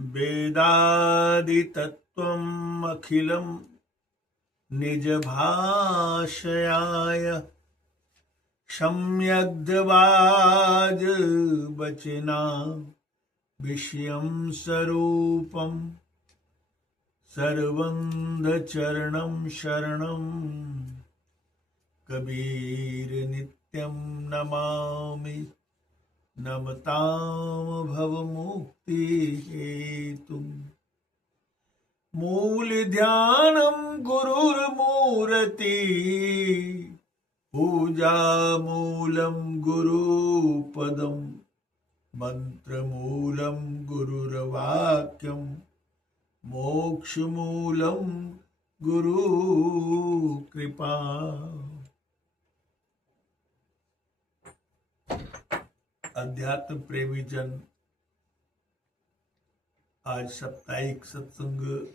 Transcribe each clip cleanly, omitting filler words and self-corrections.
वेदादितत्त्वम् अखिलं निजभाषयाय सम्यग्वाजवचना विषयं स्वरूपं सर्वंधचरणं शरणं कबीर नित्यं नमामि। नमतां भवमुक्ति हेतुम्। मूल ध्यानं गुरुर्मूर्ति पूजा मूलं गुरुपदम् मंत्रमूलं गुरुर्वाक्यं मोक्षमूलं गुरु कृपा। अध्यात्म प्रेमी जन आज साप्ताहिक सत्संग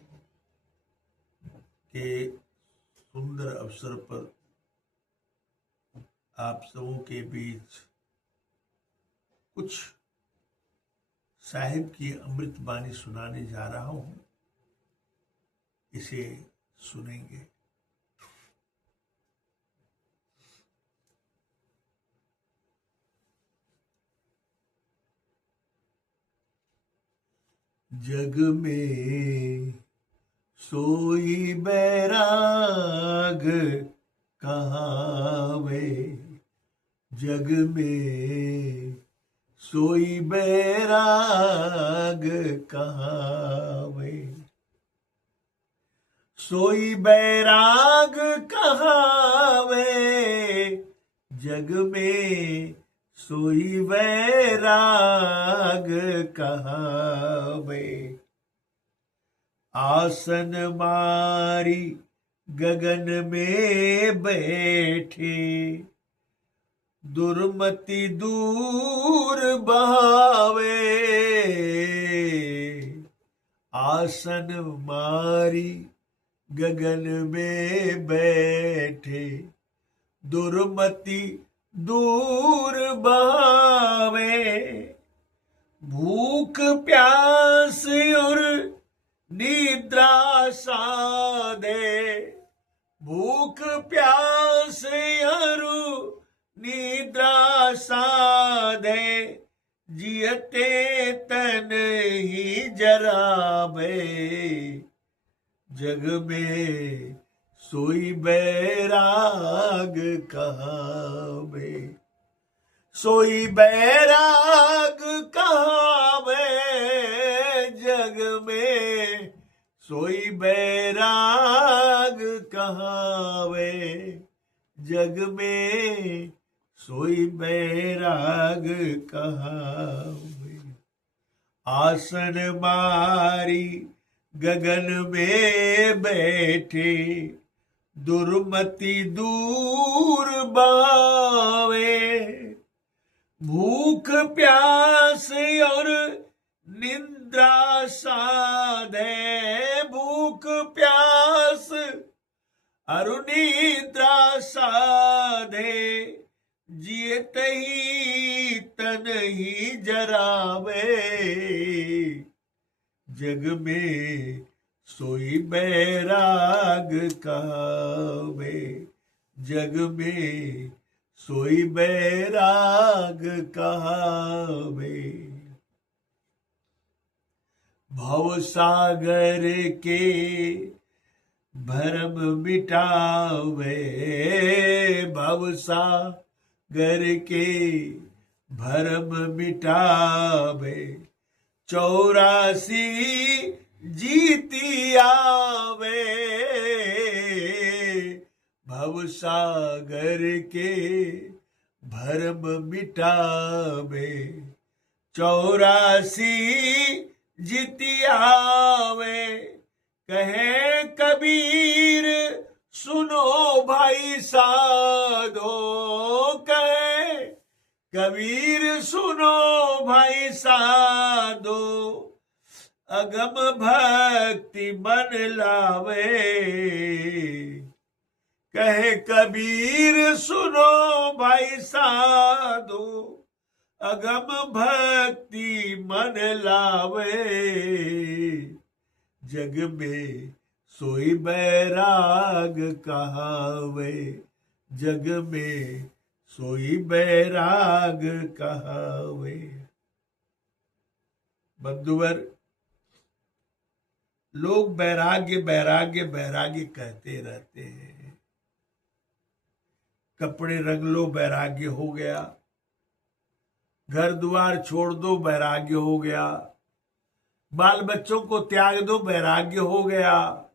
के सुंदर अवसर पर आप सबों के बीच कुछ साहिब की अमृत वाणी सुनाने जा रहा हूं। इसे सुनेंगे। जग में सोई बैराग कहावे, जग में सोई बैराग कहावे, सोई बैराग कहावे, जग में सोई वैराग कहावे। आसन मारी गगन में बैठे, दुर्मति दूर बहावे। आसन मारी गगन में बैठे, दुर्मति दूर बहावे। भूख प्यास और निद्रा साधे, भूख प्यास और निद्रा साधे, जियते तन ही जरावे। जग में सोई बैराग कहावे, सोई बैराग कहावे, जग में सोई बैराग कहावे, जग में सोई बैराग कहावे। आसन मारी गगन में बैठे, दुर्मति दूर बावे। भूख प्यास और निद्रा साधे, भूख प्यास और निद्रा साधे, जियत ही तन ही जरावे। जग में सोई बैराग कहावे, जग में सोई बैराग कहावे। भव सागर के भरम मिटावे, भव सागर के भरम मिटावे। 84 जीती आवे, भव सागर के भरम मिटावे। 84 जीती आवे। कहे कबीर सुनो भाई साधो, कहे कबीर सुनो भाई साधो, अगम भक्ति मन लावे। कहे कबीर सुनो भाई साधो, अगम भक्ति मन लावे, जग में सोई बैराग कहावे, जग में सोई बैराग कहावे। बंधुवर, लोग बैराग्य बैराग्य बैराग्य कहते रहते हैं। कपड़े रंग लो बैराग्य हो गया, घर द्वार छोड़ दो बैराग्य हो गया, बाल बच्चों को त्याग दो बैराग्य हो गया,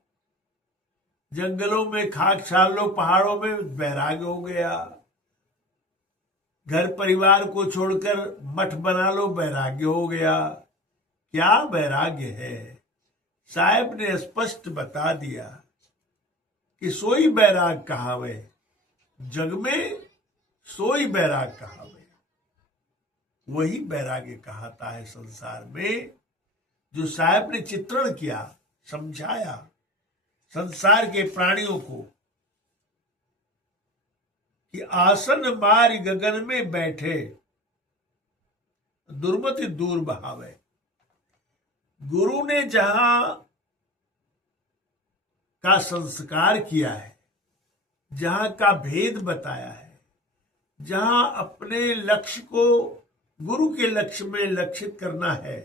जंगलों में खाक छाल लो पहाड़ों में बैराग्य हो गया, घर परिवार को छोड़कर मठ बना लो बैराग्य हो गया। क्या बैराग्य है? साहब ने स्पष्ट बता दिया कि सोई बैराग कहावे, जग में सोई बैराग कहावे। वही बैराग्य कहाता है संसार में, जो साहब ने चित्रण किया, समझाया संसार के प्राणियों को कि आसन मार गगन में बैठे, दुर्मति दूर बहावे। गुरु ने जहां का संस्कार किया है, जहां का भेद बताया है, जहां अपने लक्ष्य को गुरु के लक्ष्य में लक्षित करना है,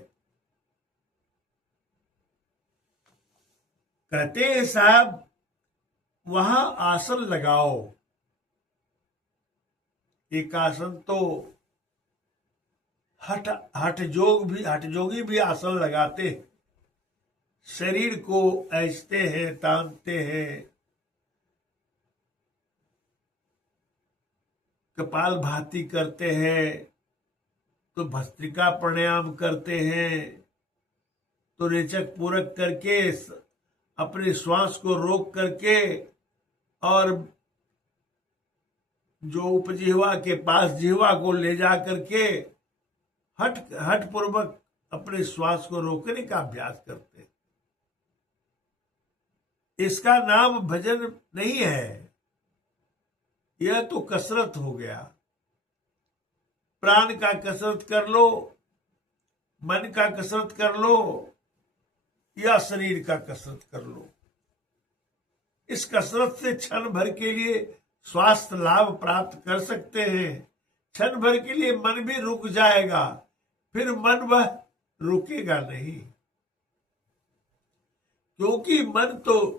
कहते हैं साहब वहां आसन लगाओ। एक आसन तो हठजोगी भी आसन लगाते हैं, शरीर को ऐसते हैं, तानते हैं, कपाल भाती करते हैं, तो भस्त्रिका प्राणायाम करते हैं, तो रेचक पूरक करके अपने श्वास को रोक करके और जो उपजिह्वा के पास जिह्वा को ले जा करके हठ पूर्वक अपने श्वास को रोकने का अभ्यास करते। इसका नाम भजन नहीं है, यह तो कसरत हो गया। प्राण का कसरत कर लो, मन का कसरत कर लो, या शरीर का कसरत कर लो। इस कसरत से क्षण भर के लिए स्वास्थ्य लाभ प्राप्त कर सकते हैं, क्षण भर के लिए मन भी रुक जाएगा, फिर मन वह रुकेगा नहीं, क्योंकि मन तो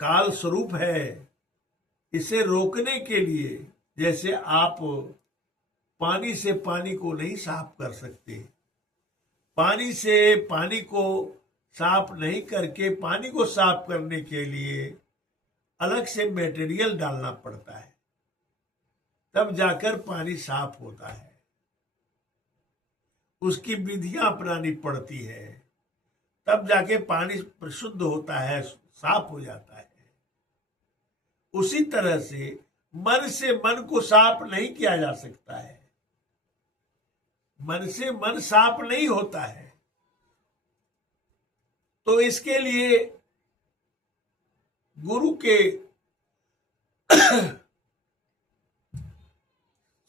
काल स्वरूप है। इसे रोकने के लिए, जैसे आप पानी से पानी को नहीं साफ कर सकते, पानी से पानी को साफ नहीं करके पानी को साफ करने के लिए अलग से मटेरियल डालना पड़ता है, तब जाकर पानी साफ होता है। उसकी विधियां अपनानी पड़ती है, तब जाके पानी शुद्ध होता है, साफ हो जाता है। उसी तरह से मन को साफ नहीं किया जा सकता है, मन से मन साफ नहीं होता है। तो इसके लिए गुरु के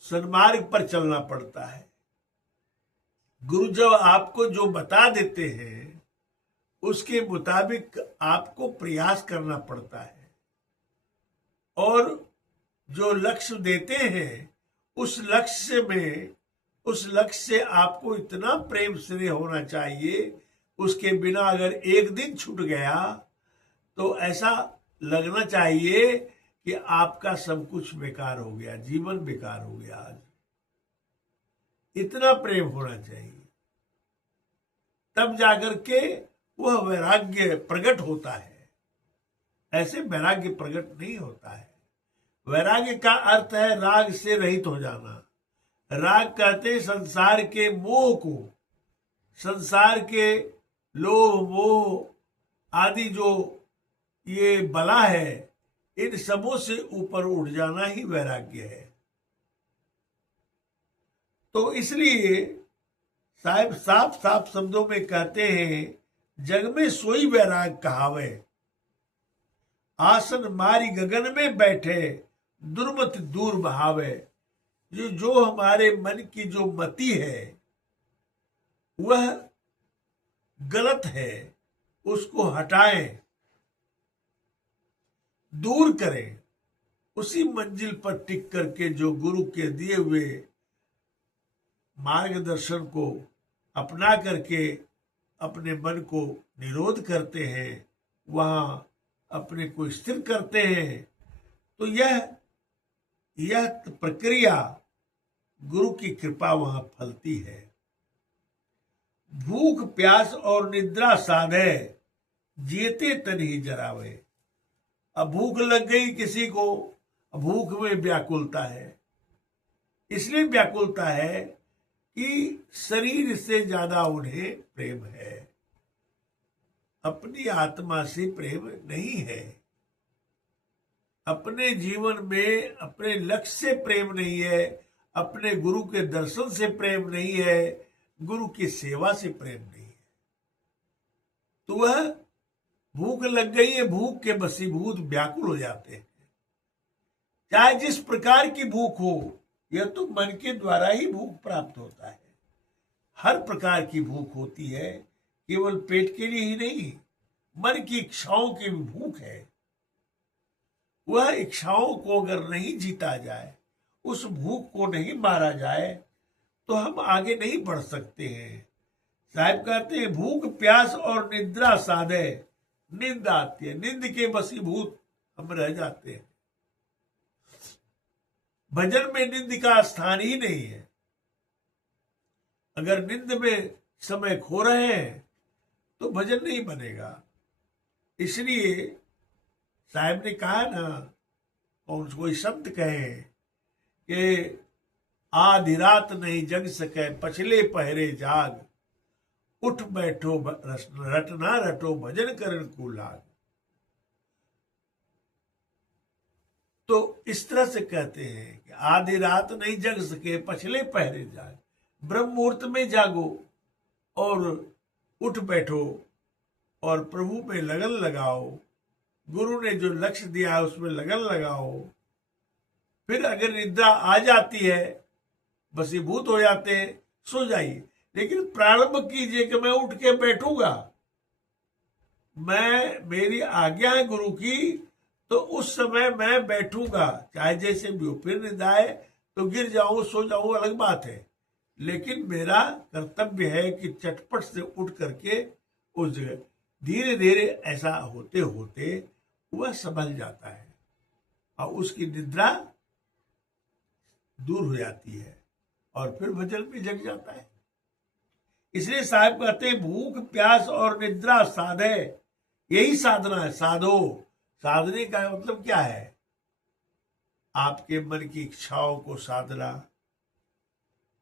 सन्मार्ग पर चलना पड़ता है। गुरु जब आपको जो बता देते हैं उसके मुताबिक आपको प्रयास करना पड़ता है, और जो लक्ष्य देते हैं उस लक्ष्य से आपको इतना प्रेम स्नेह होना चाहिए, उसके बिना अगर एक दिन छूट गया तो ऐसा लगना चाहिए कि आपका सब कुछ बेकार हो गया, जीवन बेकार हो गया। आज इतना प्रेम होना चाहिए, तब जाकर के वह वैराग्य प्रकट होता है। ऐसे वैराग्य प्रकट नहीं होता है। वैराग्य का अर्थ है राग से रहित हो जाना। राग कहते संसार के मोह को, संसार के लोभ मोह आदि जो ये बला है, इन सबों से ऊपर उठ जाना ही वैराग्य है। तो इसलिए साहब साफ साफ शब्दों में कहते हैं, जग में सोई वैराग कहावे, आसन मारी गगन में बैठे, दुर्मति दूर बहावे। जो हमारे मन की जो मति है वह गलत है, उसको हटाएं, दूर करें, उसी मंजिल पर टिक करके जो गुरु के दिए हुए मार्गदर्शन को अपना करके अपने मन को निरोध करते हैं, वहां अपने को स्थिर करते हैं, तो यह प्रक्रिया गुरु की कृपा वहां फलती है। भूख प्यास और निद्रा साधे, जीते तन ही जरावे। अब भूख लग गई किसी को, भूख में व्याकुलता है, इसलिए व्याकुलता है कि शरीर से ज्यादा उन्हें प्रेम है, अपनी आत्मा से प्रेम नहीं है, अपने जीवन में अपने लक्ष्य से प्रेम नहीं है, अपने गुरु के दर्शन से प्रेम नहीं है, गुरु की सेवा से प्रेम नहीं है। तो वह भूख लग गई है, भूख के वशीभूत व्याकुल हो जाते हैं। चाहे जिस प्रकार की भूख हो, यह तो मन के द्वारा ही भूख प्राप्त होता है। हर प्रकार की भूख होती है, केवल पेट के लिए ही नहीं, मन की इच्छाओं की भी भूख है। वह इच्छाओं को अगर नहीं जीता जाए, उस भूख को नहीं मारा जाए, तो हम आगे नहीं बढ़ सकते हैं। साहब कहते हैं भूख प्यास और निद्रा साधे, नींद आती है, नींद के वशीभूत हम रह जाते हैं। भजन में नींद का स्थान ही नहीं है। अगर नींद में समय खो रहे हैं तो भजन नहीं बनेगा। इसलिए साहब ने कहा ना, और कोई संत कहे कि आधी रात नहीं जग सके, पछले पहरे जाग, उठ बैठो रटना रटो, भजन करन को लाग। तो इस तरह से कहते हैं कि आधी रात नहीं जग सके, पछले पहरे जाग, ब्रह्म मुहूर्त में जागो और उठ बैठो और प्रभु में लगन लगाओ, गुरु ने जो लक्ष्य दिया है उसमें लगन लगाओ। फिर अगर निद्रा आ जाती है, वशीभूत हो जाते हैं, सो जाइए, लेकिन प्रारंभ कीजिए कि मैं उठ के बैठूंगा, मेरी आज्ञा है गुरु की, तो उस समय मैं बैठूंगा, चाहे जैसे भी हो। फिर निद्रा आए तो गिर जाऊं, सो जाऊं, अलग बात है, लेकिन मेरा कर्तव्य है कि चटपट से उठ करके उस जगह। धीरे धीरे ऐसा होते होते वह संभल जाता है और उसकी निद्रा दूर हो जाती है और फिर भजन में जग जाता है। इसलिए साहब कहते हैं भूख प्यास और निद्रा साधे, यही साधना है। साधो, साधने का मतलब क्या है? आपके मन की इच्छाओं को साधना,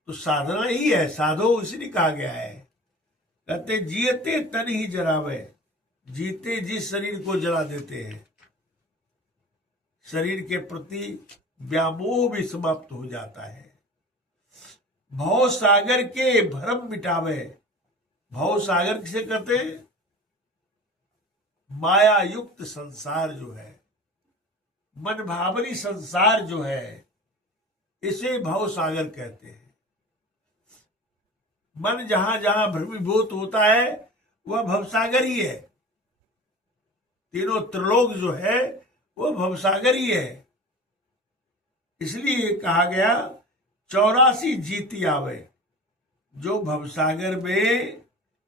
तो साधना ही है, साधो इसलिए कहा गया है। कहते जीते तन ही जरावे, जीते जिस शरीर को जला देते हैं, शरीर के प्रति व्यामोह भी समाप्त हो जाता है। भव सागर के भ्रम मिटावे, भव सागर किसे कहते हैं? माया युक्त संसार जो है, मन भावनी संसार जो है, इसे भव सागर कहते हैं। मन जहां जहां भ्रमीभूत होता है वह भवसागर ही है। तीनों त्रिलोक जो है वह भवसागर ही है। इसलिए कहा गया 84 जीती आवे, जो भवसागर में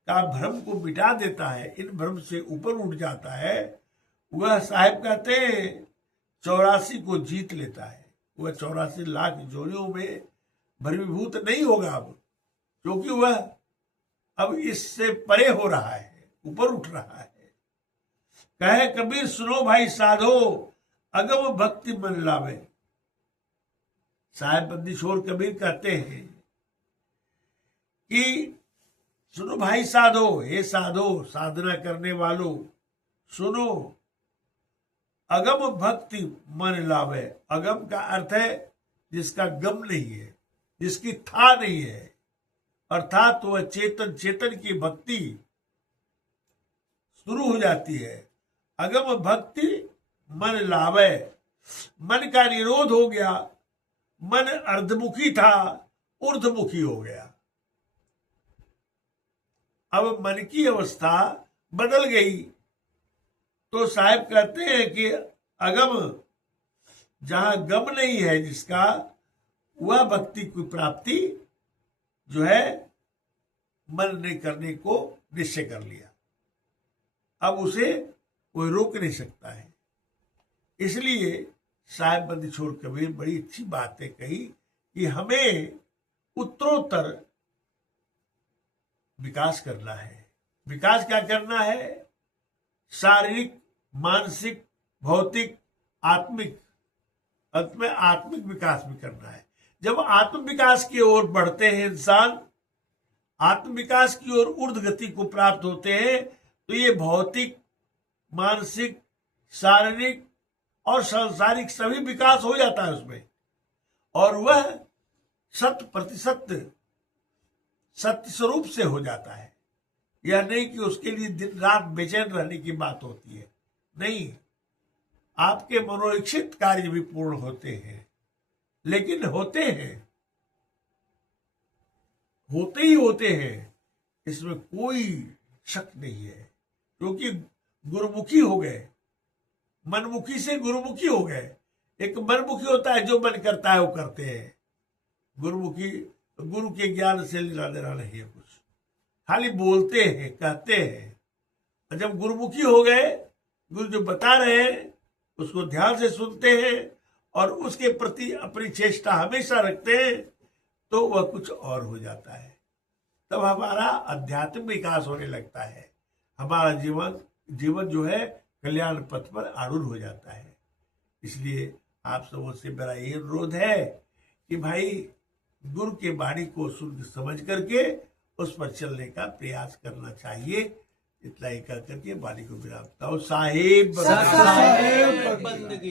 का भ्रम को मिटा देता है, इन भ्रम से ऊपर उठ जाता है, वह साहिब कहते हैं 84 को जीत लेता है। वह 84 लाख जोनियों में भ्रमीभूत नहीं होगा अब, क्योंकि वह अब इससे परे हो रहा है, ऊपर उठ रहा है। कहे कबीर सुनो भाई साधो, अगम भक्ति मन लावे। साहेब बंदी छोड़ कबीर कहते हैं कि सुनो भाई साधो, हे साधो, साधना करने वालों सुनो, अगम भक्ति मन लावे। अगम का अर्थ है जिसका गम नहीं है, जिसकी था नहीं है, अर्थात वह चेतन, चेतन की भक्ति शुरू हो जाती है। अगम भक्ति मन लावे, मन का निरोध हो गया, मन अर्धमुखी था, ऊर्ध्वमुखी हो गया। अब मन की अवस्था बदल गई। तो साहब कहते हैं कि अगम, जहां गम नहीं है जिसका, वह भक्ति की प्राप्ति जो है मन ने करने को निश्चय कर लिया। अब उसे कोई रोक नहीं सकता है। इसलिए साहिब बंदी छोड़ कबीर बड़ी अच्छी बातें कही कि हमें उत्तरोत्तर विकास करना है। विकास क्या करना है? शारीरिक, मानसिक, भौतिक, आत्मिक, अंत में आत्मिक विकास भी करना है। जब आत्म विकास की ओर बढ़ते हैं इंसान, आत्म विकास की ओर ऊर्ध्व गति को प्राप्त होते हैं, तो ये भौतिक, मानसिक, शारीरिक और सांसारिक सभी विकास हो जाता है उसमें, और वह 100% सत्य स्वरूप से हो जाता है। यह नहीं कि उसके लिए दिन रात बेचैन रहने की बात होती है, नहीं। आपके मनोइच्छित कार्य भी पूर्ण होते हैं, लेकिन होते ही होते हैं, इसमें कोई शक नहीं है। क्योंकि गुरुमुखी हो गए, मनमुखी से गुरुमुखी हो गए। एक मनमुखी होता है, जो मन करता है वो करते हैं। गुरुमुखी, गुरु के ज्ञान से लेना देना नहीं है कुछ, खाली बोलते हैं, कहते हैं। जब गुरुमुखी हो गए, गुरु जो बता रहे हैं उसको ध्यान से सुनते हैं और उसके प्रति अपनी चेष्टा हमेशा रखते हैं, तो वह कुछ और हो जाता है। तब हमारा आध्यात्मिक विकास होने लगता है, हमारा जीवन जो है कल्याण पथ पर आरूढ़ हो जाता है। इसलिए आप सबों से मेरा ये अनुरोध है कि भाई गुरु के वाणी को सुन समझ करके उस पर चलने का प्रयास करना चाहिए। इतना ही कर करके वाणी को विराम। साहेब